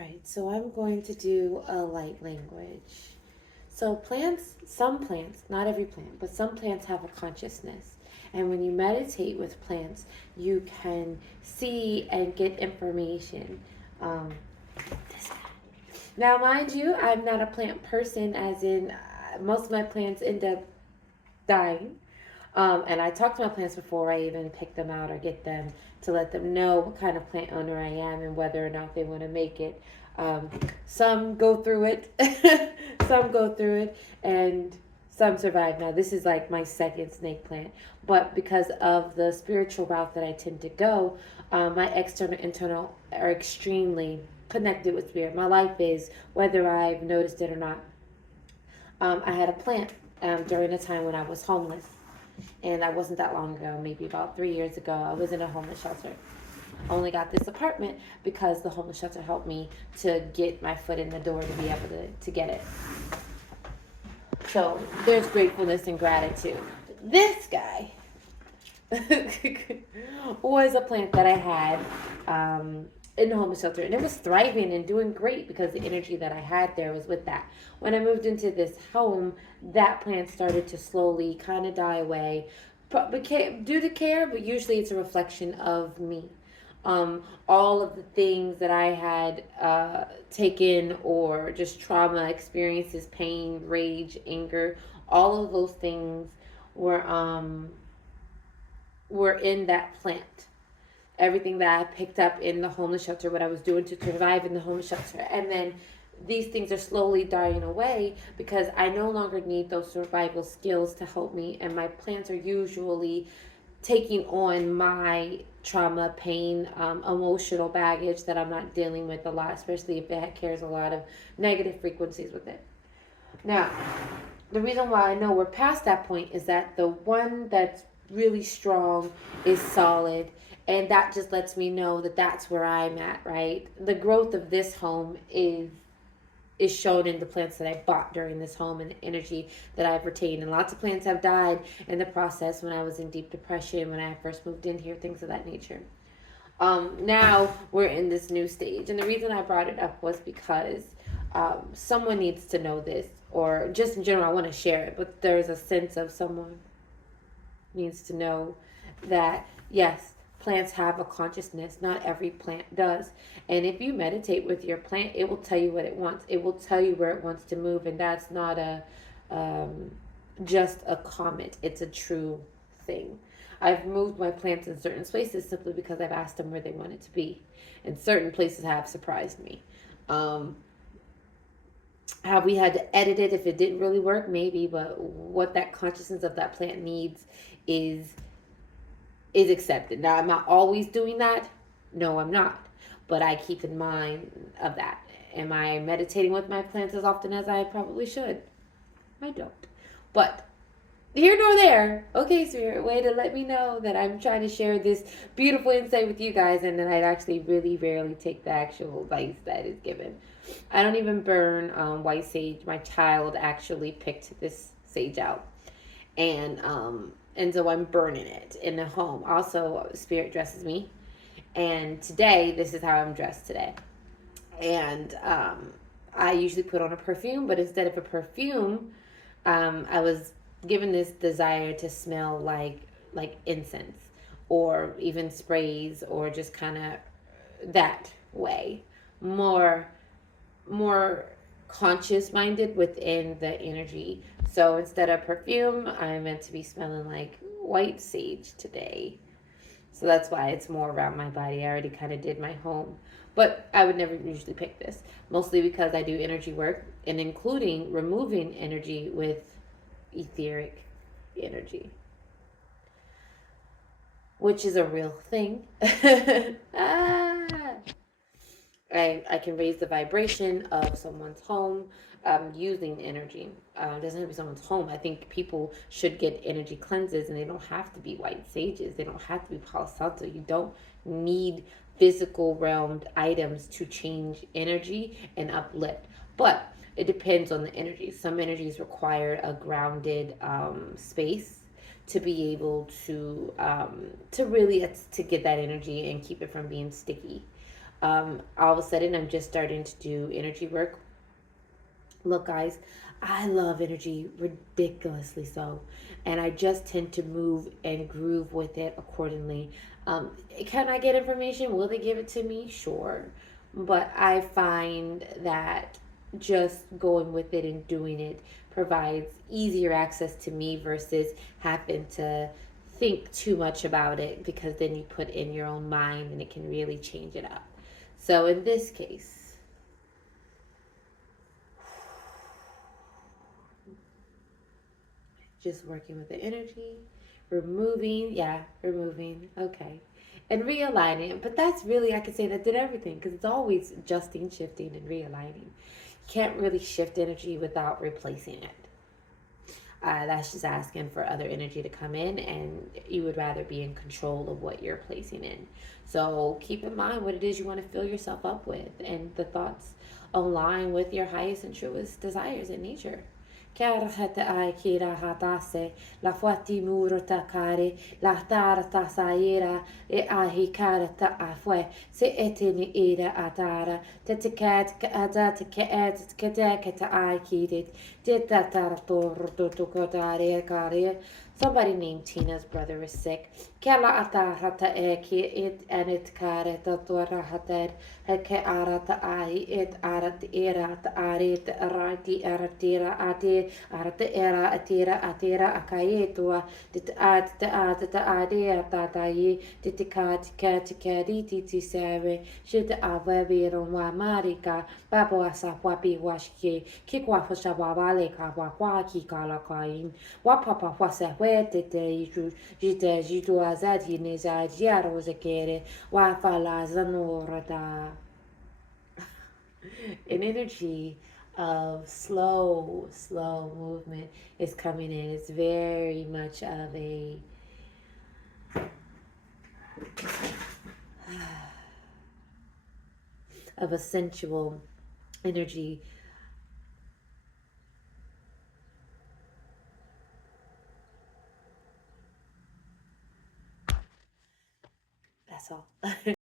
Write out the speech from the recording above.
right, so I'm going to do a light language. So plants, some plants, not every plant, but some plants have a consciousness. And when you meditate with plants, you can see and get information. Um, Now, mind you, I'm not a plant person, as in most of my plants end up dying. And I talk to my plants before I even pick them out or get them to let them know what kind of plant owner I am and whether or not they want to make it. Um, some go through it, some go through it, and some survive. Now, this is like my second snake plant, but because of the spiritual route that I tend to go, my external, internal are extremely connected with spirit. My life is, whether I've noticed it or not. I had a plant during a time when I was homeless, and that wasn't that long ago, maybe about 3 years ago. I was in a homeless shelter. I only got this apartment because the homeless shelter helped me to get my foot in the door to be able to get it. So there's gratefulness and gratitude. This guy was a plant that I had in the homeless shelter, and it was thriving and doing great because the energy that I had there was with that. When I moved into this home, that plant started to slowly kind of die away, due to care, but usually it's a reflection of me. All of the things that I had taken, or just trauma experiences, pain, rage, anger, all of those things were were in that plant. Everything that I picked up in the homeless shelter, what I was doing to survive in the homeless shelter, and then these things are slowly dying away because I no longer need those survival skills to help me, and my plants are usually taking on my trauma, pain, emotional baggage that I'm not dealing with a lot, especially if it carries a lot of negative frequencies with it. Now, the reason why I know we're past that point is that the one that's really strong is solid, and that just lets me know that that's where I'm at, right? The growth of this home is shown in the plants that I bought during this home and the energy that I've retained. And lots of plants have died in the process when I was in deep depression, when I first moved in here, things of that nature. Now we're in this new stage. And the reason I brought it up was because someone needs to know this, or just in general, I want to share it, but there's a sense of someone needs to know that, yes, plants have a consciousness. Not every plant does. And if you meditate with your plant, it will tell you what it wants. It will tell you where it wants to move. And that's not a just a comment. It's a true thing. I've moved my plants in certain places simply because I've asked them where they wanted to be. And certain places have surprised me. Have we had to edit it if it didn't really work? Maybe, but what that consciousness of that plant needs is accepted. Now, am I always doing that? No, I'm not. But I keep in mind of that. Am I meditating with my plants as often as I probably should? I don't. But here nor there. Okay, Spirit, way to let me know that I'm trying to share this beautiful insight with you guys, and then I'd actually really rarely take the actual advice that is given. I don't even burn white sage. My child actually picked this sage out, and so I'm burning it in the home. Also, Spirit dresses me, and today this is how I'm dressed today. And I usually put on a perfume, but instead of a perfume, I was given this desire to smell like incense, or even sprays, or just kind of that way, more conscious minded within the energy. So instead of perfume, I'm meant to be smelling like white sage today. So that's why it's more around my body. I already kind of did my home. But I would never usually pick this, mostly because I do energy work, and including removing energy with etheric energy, which is a real thing. ah. I can raise the vibration of someone's home using energy. It doesn't have to be someone's home. I think people should get energy cleanses, and they don't have to be white sages. They don't have to be Palo Santo. You don't need physical realmed items to change energy and uplift. But it depends on the energy. Some energies require a grounded space to be able to really to get that energy and keep it from being sticky. All of a sudden, I'm just starting to do energy work. Look, guys, I love energy ridiculously so, and I just tend to move and groove with it accordingly. Can I get information? Will they give it to me? Sure, but I find that just going with it and doing it provides easier access to me versus having to think too much about it, because then you put in your own mind and it can really change it up. So in this case, just working with the energy, removing, okay, and realigning. But that's really, I could say that did everything, because it's always adjusting, shifting, and realigning. You can't really shift energy without replacing it. That's just asking for other energy to come in, and you would rather be in control of what you're placing in. So keep in mind what it is you want to fill yourself up with, and the thoughts align with your highest and truest desires in nature. Kerhete ai kira hatase, la fuati muro takare, la tara tasaira, e ahi karata afwe, se etini ira atara, tetikat adata ke et kedeketa ai kirit, somebody named Tina's brother is sick. Kela ata hata e ki it and it kare tatora hater heke arata ai it arat era arit arati aratira ati arata era atira akayetua dit at the at the idea tatai titikat katikari titi save shit ave vero wa marika babo asa wapi washki kikwa fosha wawale ka wakwa ki kala kain wapapa wasa wete te jite jitu azati neza jiaro zekere wafala zanorata. An energy of slow movement is coming in. It's very much of a sensual energy. That's all.